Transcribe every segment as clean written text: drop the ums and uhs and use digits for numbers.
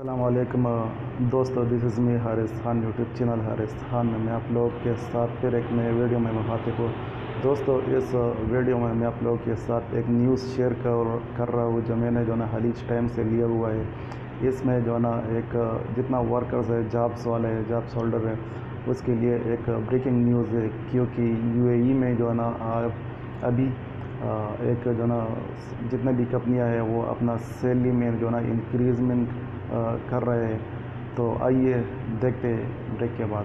السلام علیکم دوستو، دس از می حارث خان یوٹیوب چینل حارث خان میں آپ لوگ کے ساتھ پھر ایک نئے ویڈیو میں مخاطب ہوں۔ دوستو اس ویڈیو میں آپ لوگ کے ساتھ ایک نیوز شیئر کر رہا ہوں جو میں نے حلیج ٹائم سے لیا ہوا ہے۔ اس میں ایک جتنا ورکرز ہے، جابس والے ہیں، جابس ہولڈر ہے، اس کے لیے ایک بریکنگ نیوز ہے، کیونکہ یو اے ای میں ابھی ایک جتنے بھی کمپنیاں ہیں وہ اپنا سیلری میں انکریزمنٹ کر رہے ہیں۔ تو آئیے دیکھتے ہیں بریک کے بعد۔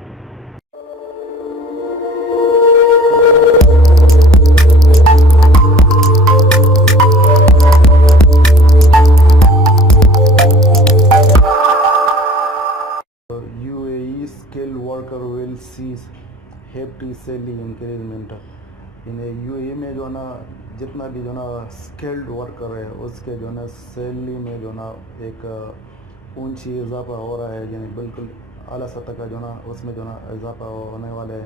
U A E skill worker will see hefty salary increment. U A E میں جتنا بھی اسکلڈ ورکر ہے اس کے سیلری میں ایک اونچی اضافہ ہو رہا ہے، یعنی بالکل اعلیٰ سطح کا اس میں اضافہ ہونے والا ہے۔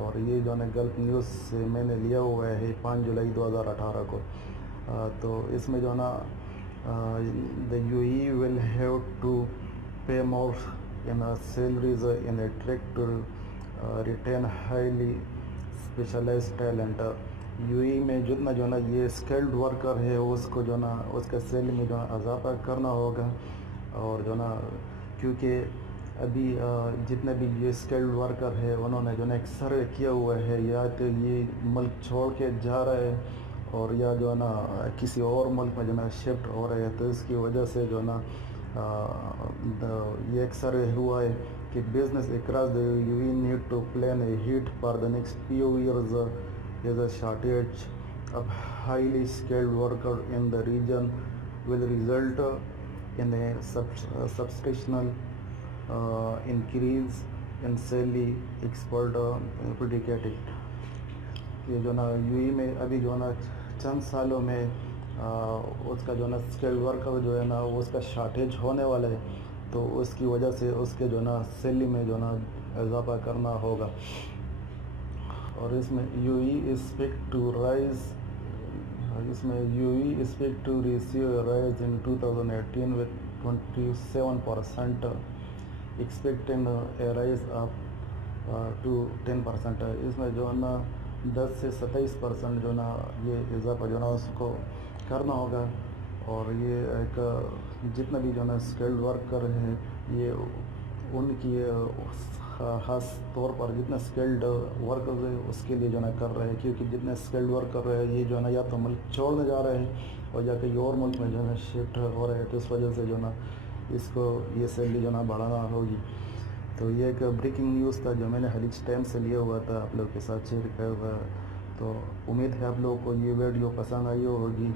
اور یہ غلط نیوز سے میں نے لیا ہوا ہے 5 جولائی 2018 کو۔ تو اس میں the UAE will have to pay more in salaries in a trick to retain highly specialized talent۔ U A E میں جتنا یہ اسکلڈ ورکر ہے اس کو اس کے سیلری میں اضافہ کرنا ہوگا۔ اور کیونکہ ابھی جتنے بھی یہ اسکلڈ ورکر ہے انہوں نے ایک سروے کیا ہوا ہے، یا تو یہ ملک چھوڑ کے جا رہے ہیں اور یا کسی اور ملک میں شفٹ ہو رہے ہیں۔ تو اس کی وجہ سے یہ ایک سروے ہوا ہے کہ business across the UAE need to plan ahead for the next few years as a shortage of highly skilled worker in the region will result in a substantial increase in salary export predicted۔ یہ you A E میں ابھی چند سالوں میں اس کا skilled worker اس کا shortage ہونے والا ہے، تو اس کی وجہ سے اس کے سیلری میں اضافہ کرنا ہوگا۔ اور اس میں U A E expect to receive a rise in 2018 with 27%، expecting a rise of to 10%۔ اس میں 10 سے 27% یہ اضافہ اس کو کرنا ہوگا۔ اور یہ ایک جتنا بھی اسکلڈ ورکر ہیں، یہ ان کی خاص طور پر جتنے اسکلڈ ورکر ہیں اس کے لیے کر رہے ہیں، کیونکہ جتنے اسکلڈ ورکر ہے یہ یا تو ملک چھوڑنے جا رہے ہیں اور یا کہیں اور ملک میں شفٹ ہو رہے ہیں، تو اس وجہ سے اس کو یہ سیلری بڑھانا ہوگی۔ تو یہ ایک بریکنگ نیوز تھا جو میں نے حلیج ٹائم سے لیا ہوا تھا، آپ لوگ کے ساتھ شیئر کیا ہوا۔ تو امید ہے آپ لوگوں کو یہ ویڈیو پسند آئی ہوگی،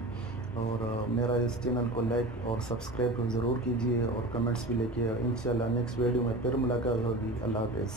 اور میرا اس چینل کو لائک اور سبسکرائب ضرور کیجیے اور کمنٹس بھی لکھیے۔ انشاءاللہ نیکسٹ ویڈیو میں پھر ملاقات ہوگی۔ اللہ حافظ۔